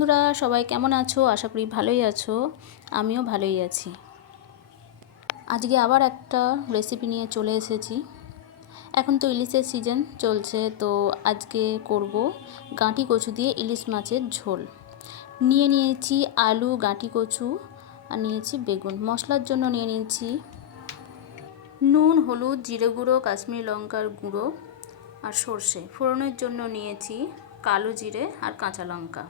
বন্ধুরা, সবাই কেমন আছো? আশা করি ভালোই আছো। আমিও ভালোই আছি। আজকে আবার একটা রেসিপি নিয়ে চলে এসেছি। এখন তো ইলিশের সিজন চলছে, তো আজকে করব গাঁটি কচু দিয়ে ইলিশ মাছের ঝোল। নিয়েছি আলু, গাঁটি কচু আর নিয়েছি বেগুন। মশলার জন্য নিয়েছি নুন, হলুদ, জিরে গুঁড়ো, কাশ্মীরি লঙ্কার গুঁড়ো আর সর্ষে। ফোড়নের জন্য নিয়েছি কালো জিরে আর কাঁচা লঙ্কা।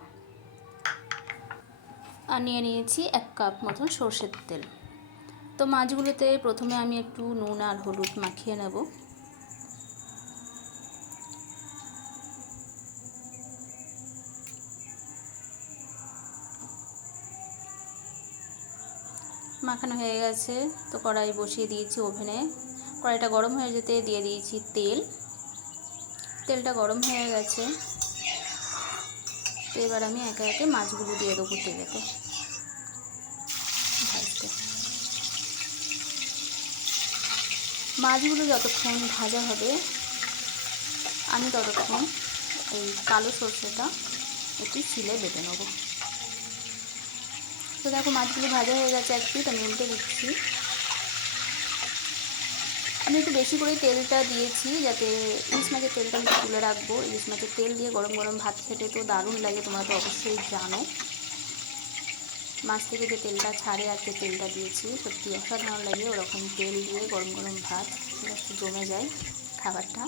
আর নিয়েছি 1 কাপ মতন সর্ষের তেল। তো মাছগুলোতে প্রথমে আমি একটু নুন আর হলুদ মাখিয়ে নেব। মাখানো হয়ে গেছে, তো কড়াই বসিয়ে দিয়েছি ওভেনে। কড়াইটা গরম হয়ে যেতে দিয়ে দিয়েছি তেল। তেলটা গরম হয়ে গেছে, তো এবার আমি একে একে মাছগুলো দিয়ে দেবো তেলেতে ভাজতে। মাছগুলো যতক্ষণ ভাজা হবে আমি ততক্ষণ এই কালো সর্ষেটা একটু শিলে বেটে নেব। তো দেখো মাছগুলো ভাজা হয়ে গেছে, এক পিঠ আমি উল্টে দিচ্ছি। আমি একটু বেশি করে তেলটা দিয়েছি, যাতে ইলিশ মাছের তেলটা আমি তুলে রাখবো। ইলিশ মাছের তেল দিয়ে গরম গরম ভাত খেতে তো দারুণ লাগে, তোমরা তো অবশ্যই জানো। মাছ থেকে যে তেলটা ছাড়ে আর যে তেলটা দিয়েছি, সত্যি অসাধারণ লাগে। ওরকম তেল দিয়ে গরম গরম ভাত একটু জমে যায় খাবারটা।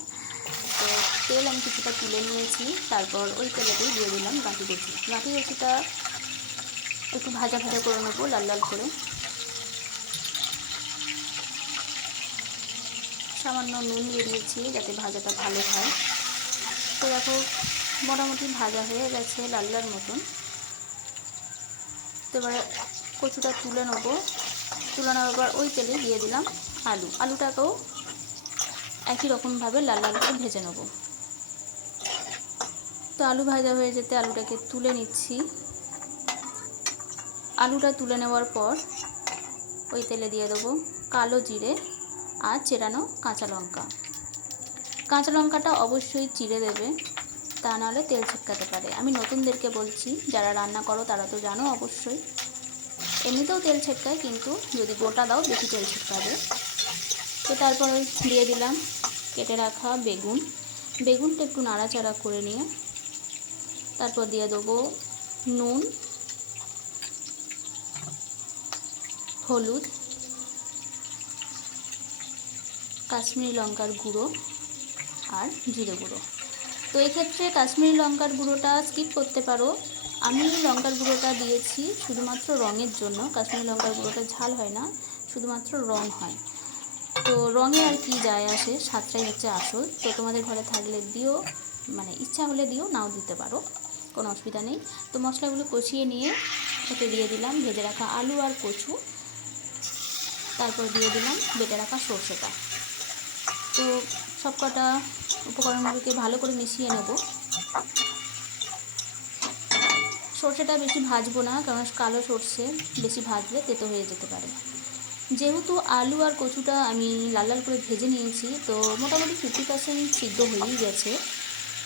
তো তেল আমি কিছুটা তুলে নিয়েছি, তারপর ওই তেলেতেই দিয়ে দিলাম গাঁটি কচু। গাঁটি কচুটা একটু ভাজা ভাজা করে নেবো, লাল লাল করে। সামান্য নুন দিয়ে দিয়েছি যাতে ভাজাটা ভালো হয়। তো দেখো মোটামুটি ভাজা হয়ে গেছে লাল লাল মতন। তো এবারে কচুটা তুলে নেবো। তুলে নেওয়ার পর ওই তেলে দিয়ে দিলাম আলুটাকেও একই রকমভাবে লাল লাল করে ভেজে নেব। তো আলু ভাজা হয়ে যেতে আলুটাকে তুলে নিচ্ছি। আলুটা তুলে নেওয়ার পর ওই তেলে দিয়ে দেবো কালো জিরে আর চেরানো কাঁচা লঙ্কা। কাঁচা লঙ্কাটা অবশ্যই চিড়ে দেবে, তা নাহলে তেল ছিটকাতে পারে। আমি নতুনদেরকে বলছি, যারা রান্না করো তারা তো জানো অবশ্যই। এমনিতেও তেল ছিটকায়, কিন্তু যদি গোটা দাও বেশি তেল ছিটকাবে। তো তারপরে দিয়ে দিলাম কেটে রাখা বেগুন। বেগুনটা একটু নাড়াচাড়া করে নিয়ে তারপর দিয়ে দেবো নুন, হলুদ, কাশ্মীরি লঙ্কার গুঁড়ো আর জিরে গুঁড়ো। তো এক্ষেত্রে কাশ্মীরি লঙ্কার গুঁড়োটা স্কিপ করতে পারো। আমি লঙ্কার গুঁড়োটা দিয়েছি শুধুমাত্র রঙের জন্য। কাশ্মীরি লঙ্কার গুঁড়োটা ঝাল হয় না, শুধুমাত্র রঙ হয়। তো রঙে আর কি যায় আসে, স্বাদটাই হচ্ছে আসল। তো তোমাদের ঘরে থাকলে দিও, মানে ইচ্ছা হলে দিও, নাও দিতে পারো, কোনো অসুবিধা নেই। তো মশলাগুলো কষিয়ে নিয়ে ওতে দিয়ে দিলাম ভেজে রাখা আলু আর কচু। তারপর দিয়ে দিলাম বেটে রাখা সর্ষেটা। তো সবকটা উপকরণগুলোকে ভালো করে মিশিয়ে নেব। সর্ষেটা বেশি ভাজবো না, কারণ কালো সর্ষে বেশি ভাজলে তেতো হয়ে যেতে পারে। যেহেতু আলু আর কচুটা আমি লাল লাল করে ভেজে নিয়েছি, তো মোটামুটি 50% সিদ্ধ হয়েই গেছে।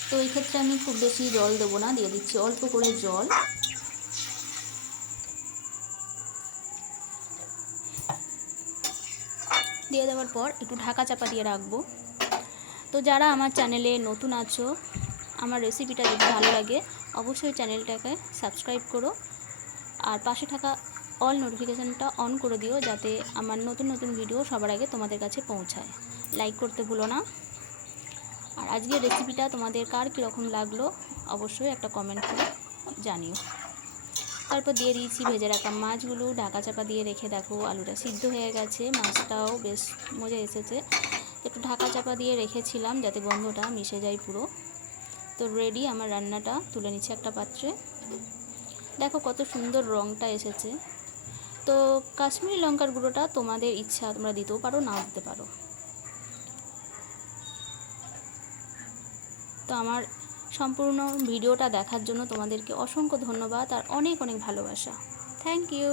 তো এই ক্ষেত্রে আমি খুব বেশি জল দেবো না, দিয়ে দিচ্ছি অল্প করে জল। দিয়ে দেওয়ার পর একটু ঢাকা চাপা দিয়ে রাখবো। তো যারা আমার চ্যানেলে নতুন আছো, আমার রেসিপিটা যদি ভালো লাগে অবশ্যই চ্যানেলটাকে সাবস্ক্রাইব করো, আর পাশে থাকা অল নোটিফিকেশানটা অন করে দিও, যাতে আমার নতুন নতুন ভিডিও সবার আগে তোমাদের কাছে পৌঁছায়। লাইক করতে ভুলো না। আর আজকের রেসিপিটা তোমাদের কার কীরকম লাগলো অবশ্যই একটা কমেন্ট করে জানিও। তারপর দিয়ে দিয়েছি ভেজে রাখা মাছগুলো। ঢাকা চাপা দিয়ে রেখে দেখো আলুটা সিদ্ধ হয়ে গেছে, মাছটাও বেশ মজে এসেছে। একটু ঢাকা চাপা দিয়ে রেখেছিলাম যাতে গন্ধটা মিশে যায় পুরো। তো রেডি আমার রান্নাটা, তুলে নিচ্ছি একটা পাত্রে। দেখো কত সুন্দর রঙটা এসেছে। তো কাশ্মীরি লঙ্কার গুঁড়োটা তোমাদের ইচ্ছা, তোমরা দিতেও পারো, নাও দিতে পারো। তো আমার সম্পূর্ণ ভিডিওটা দেখার জন্য তোমাদেরকে অসংখ্য ধন্যবাদ আর অনেক অনেক ভালোবাসা। Thank you.